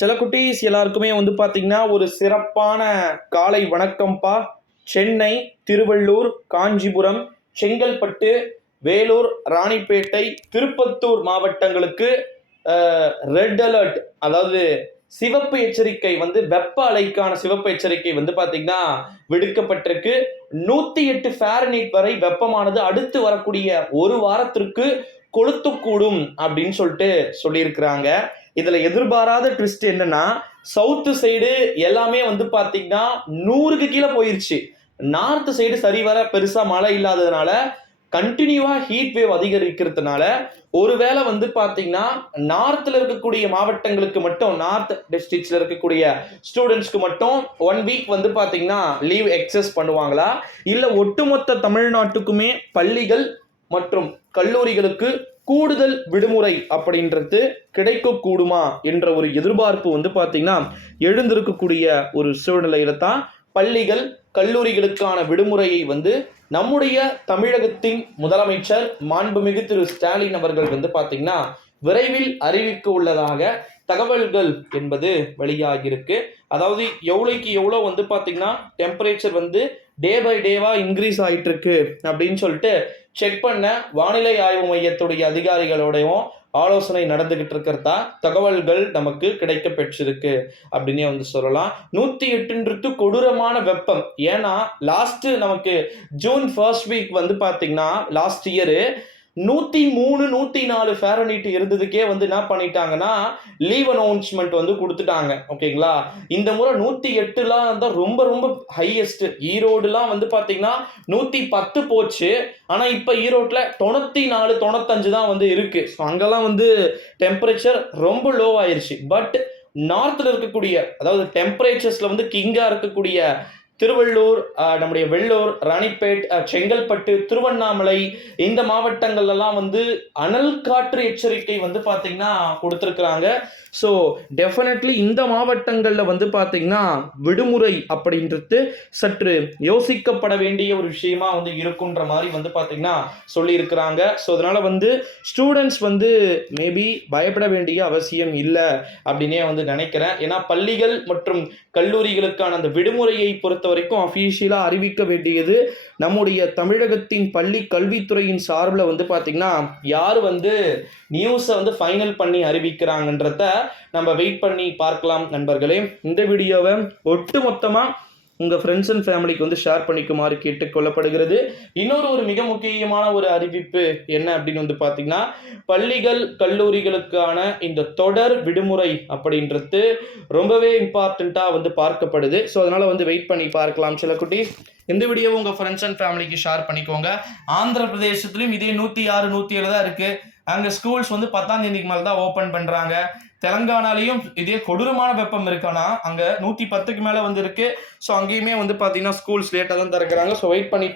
சில குட்டீஸ் எல்லாருக்குமே பார்த்தீங்கன்னா ஒரு சிறப்பான காலை வணக்கம்ப்பா. சென்னை, திருவள்ளூர், காஞ்சிபுரம், செங்கல்பட்டு, வேலூர், ராணிப்பேட்டை, திருப்பத்தூர் மாவட்டங்களுக்கு ரெட் அலர்ட், அதாவது சிவப்பு எச்சரிக்கை வெப்ப அலைக்கான சிவப்பு எச்சரிக்கை பார்த்தீங்கன்னா விடுக்கப்பட்டிருக்கு. 108 ஃபாரன்ஹீட் வரை வெப்பமானது அடுத்து வரக்கூடிய ஒரு வாரத்திற்கு கொளுத்தக்கூடும் அப்படின்னு சொல்லியிருக்கிறாங்க. இதுல எதிர்பாராத ட்விஸ்ட் என்னன்னா, சவுத்து சைடு எல்லாமே பாத்தீங்கன்னா 100க்கு கீழே போயிருச்சு. நார்த் சைடு சரிவர பெருசா மழை இல்லாததுனால கண்டினியூவா ஹீட் வேவ் அதிகரிக்கிறதுனால ஒருவேளை பாத்தீங்கன்னா நார்த்ல இருக்கக்கூடிய மாவட்டங்களுக்கு மட்டும், நார்த் டிஸ்ட்ரிக்ட்ஸ்ல இருக்கக்கூடிய ஸ்டூடெண்ட்ஸ்க்கு மட்டும் 1 வீக் பாத்தீங்கன்னா லீவ் எக்ஸஸ் பண்ணுவாங்களா, இல்ல ஒட்டுமொத்த தமிழ்நாட்டுக்குமே பள்ளிகள் மற்றும் கல்லூரிகளுக்கு கூடுதல் விடுமுறை அப்படின்றது கிடைக்கக்கூடுமா என்ற ஒரு எதிர்பார்ப்பு பாத்தீங்கன்னா எழுந்திருக்கக்கூடிய ஒரு சூழ்நிலையில தான் பள்ளிகள் கல்லூரிகளுக்கான விடுமுறையை நம்முடைய தமிழகத்தின் முதலமைச்சர் மாண்புமிகு திரு ஸ்டாலின் அவர்கள் பாத்தீங்கன்னா விரைவில் அறிவிக்க உள்ளதாக தகவல்கள் என்பது வெளியாகியிருக்கு. அதாவது எவ்வளோக்கு எவ்வளோ பாத்தீங்கன்னா டெம்பரேச்சர் டே பை டேவா இன்க்ரீஸ் ஆயிட்டு இருக்கு அப்படின்னு சொல்லிட்டு செக் பண்ண வானிலை ஆய்வு மையத்துடைய அதிகாரிகளோடையும் ஆலோசனை நடந்துகிட்டு இருக்கிறதா தகவல்கள் நமக்கு கிடைக்க பெற்றிருக்கு அப்படின்னே சொல்லலாம். 108 கொடூரமான வெப்பம். ஏன்னா லாஸ்ட் நமக்கு ஜூன் ஃபர்ஸ்ட் வீக் பாத்தீங்கன்னா லாஸ்ட் இயரு 103 104 ஃபாரன்ஹீட் இருந்ததுக்கே என்ன பண்ணிட்டாங்கன்னா லீவ் அனௌன்ஸ்மெண்ட் கொடுத்துட்டாங்க. ஓகேங்களா, இந்த முறை 108லாம் தான் ரொம்ப ரொம்ப ஹையஸ்ட். ஈரோடுலாம் பாத்தீங்கன்னா 110 போச்சு. ஆனா இப்ப ஈரோட்ல 94 95 தான் இருக்கு. ஸோ அங்கெல்லாம் டெம்பரேச்சர் ரொம்ப லோ ஆயிருச்சு. பட் நார்த்ல இருக்கக்கூடிய, அதாவது டெம்பரேச்சர்ஸ்ல கிங்கா இருக்கக்கூடிய திருவள்ளூர், நம்முடைய வெள்ளூர், ராணிப்பேட், செங்கல்பட்டு, திருவண்ணாமலை இந்த மாவட்டங்கள்லாம் அனல் காற்று எச்சரிக்கை பாத்தீங்கன்னா கொடுத்துருக்குறாங்க. ஸோ டெஃபினெட்லி இந்த மாவட்டங்களில் பாத்தீங்கன்னா விடுமுறை அப்படின்றது சற்று யோசிக்கப்பட வேண்டிய ஒரு விஷயமா இருக்குன்ற மாதிரி பாத்தீங்கன்னா சொல்லியிருக்கிறாங்க. ஸோ அதனால ஸ்டூடெண்ட்ஸ் மேபி பயப்பட வேண்டிய அவசியம் இல்லை அப்படின்னே நினைக்கிறேன். ஏன்னா பள்ளிகள் மற்றும் கல்லூரிகளுக்கான அந்த விடுமுறையை பொறுத்த வரைக்கும் அஃபீஷியலா அறிவிக்க வேண்டியது நம்முடைய தமிழகத்தின் பள்ளி கல்வித்துறையின் சார்பில் பாத்தீங்கன்னா யாரு நியூஸை ஃபைனல் பண்ணி அறிவிக்கிறாங்கன்றத நம்ம வெயிட் பண்ணி பார்க்கலாம் நண்பர்களே. இந்த வீடியோவை ஒட்டு மொத்தமா உங்க ஃப்ரெண்ட்ஸ் அண்ட் ஃபேமிலிக்கு ஷேர் பண்ணிக்குமாறு கேட்டுக்கொள்ளப்படுகிறது. ஒரு மிக முக்கியமான ஒரு அறிவிப்பு என்ன அப்படின்னு பாத்தீங்கன்னா, பள்ளிகள் கல்லூரிகளுக்கான இந்த தொடர் விடுமுறை அப்படின்றது ரொம்பவே இம்பார்ட்டண்டா பார்க்கப்படுது. ஸோ அதனால வெயிட் பண்ணி பார்க்கலாம் சில குட்டி. இந்த வீடியோவை உங்க ஃப்ரெண்ட்ஸ் அண்ட் ஃபேமிலிக்கு ஷேர் பண்ணிக்கோங்க. ஆந்திர பிரதேசத்திலும் இதே 106 107 தான் இருக்கு. அங்க ஸ்கூல்ஸ் 10ஆம் தேதிக்கு மேல தான் ஓபன் பண்றாங்க. தெலங்கானாலையும் இதே கொடூரமான வெப்பம் இருக்கானா, அங்க 110க்கு மேல இருக்கு. ஸோ அங்கேயுமே பாத்தீங்கன்னா ஸ்கூல்ஸ் லேட்டா தான் திறக்கிறாங்க. ஸோ வெயிட் பண்ணி